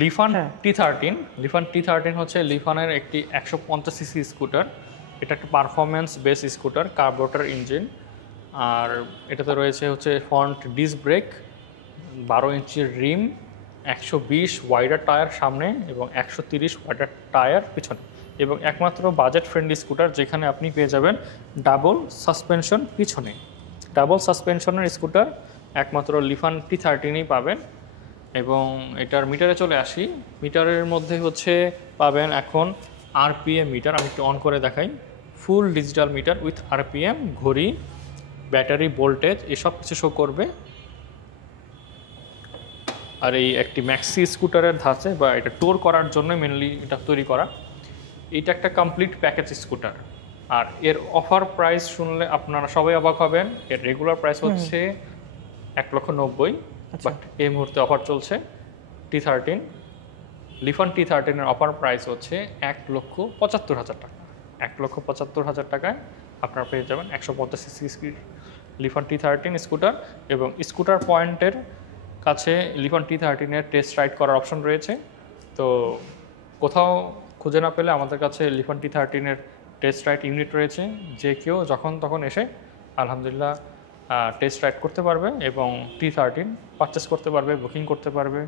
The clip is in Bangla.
লিফান হ্যাঁ। টি থার্টিন হচ্ছে লিফানের একটি 150 সিসি স্কুটার। এটা একটা performance base scooter, carburettor engine. আর এটাতে রয়েছে হচ্ছে ফ্রন্ট ডিস্ক ব্রেক, 12 ইঞ্চির রিম, 120 ওয়াইডার টায়ার সামনে এবং 130 ওয়াইডার টায়ার পিছনে, এবং একমাত্র বাজেট ফ্রেন্ডলি স্কুটার যেখানে আপনি পেয়ে যাবেন ডাবল সাসপেনশন পিছনে। ডাবল সাসপেনশনের স্কুটার একমাত্র লিফান টি থার্টিনই পাবেন। এবং এটার মিটারে চলে আসি। মিটারের মধ্যে হচ্ছে পাবেন এখন আরপিএম মিটার। আমি একটু অন করে দেখাই। Full digital meter with RPM, ঘড়ি, ব্যাটারি, ভোল্টেজ এসব কিছু শো করবে। আর এই একটি ম্যাক্সি স্কুটারের ধাঁচে বা এটা টোর করার জন্য মেনলি এটা তৈরি করা। এটা একটা কমপ্লিট প্যাকেজ স্কুটার। আর এর অফার প্রাইস শুনলে আপনারা সবাই অবাক হবেন। এর রেগুলার প্রাইস হচ্ছে 1,90,000, আচ্ছা। বাট এই মুহূর্তে অফার চলছে টি থার্টিন। লিফান টি থার্টিনের অফার প্রাইস হচ্ছে 1,75,000 টাকা। 1,75,000 টাকায় আপনারা পেয়ে যাবেন 150 সিসি লিফান টি থার্টিন স্কুটার। এবং স্কুটার পয়েন্টের কাছে লিফান টি থার্টিনের টেস্ট রাইড করার অপশন রয়েছে। তো কোথাও খুঁজে না পেলে আমাদের কাছে লিফান টি থার্টিনের টেস্ট রাইড ইউনিট রয়েছে। যে কেউ যখন তখন এসে আলহামদুলিল্লাহ টেস্ট রাইড করতে পারবে এবং টি থার্টিন পারচেস করতে পারবে, বুকিং করতে পারবে।